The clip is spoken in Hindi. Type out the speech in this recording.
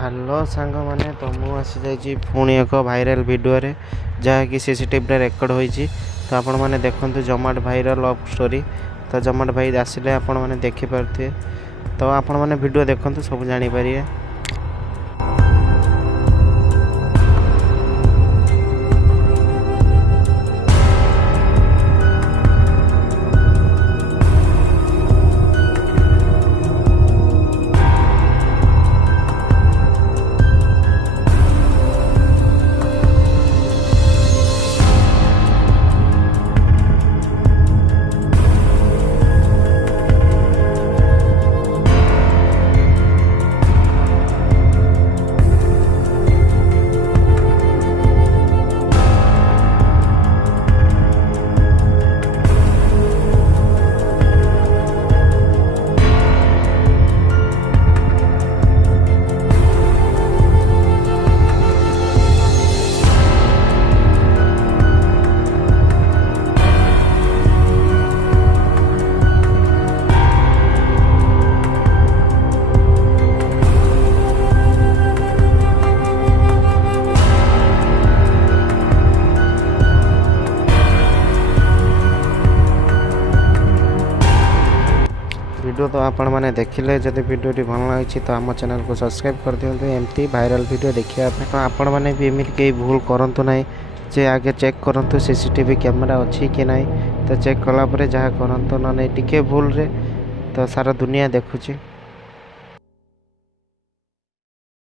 हेलो सांग मैंने तो मुझे पुणी एक भाइराल वीडियो रे जहाँकि सीसीटीवी रेकर्ड होती तो आपण मैंने देखते जमाट भाई लव स्टोरी। तो जमाट भाई आसिले आपण मैंने देखिपे तो आपण मैंने वीडियो देखते सब जानीपर। वीडियो तो आपण मैंने देखिले जब वीडियो भल लगी तो आम चैनल को सब्सक्राइब कर दिंतु। एमती भाइराल वीडियो देखा तो आपण मैंने भी एमती कहीं भूल करंतु नहीं जे आगे चेक करंतु सीसीटीवी कैमरा अच्छी कि नहीं। तो चेक कलापर जहाँ करंतु ना नहीं टिके भूल रे तो सारा दुनिया देखुची।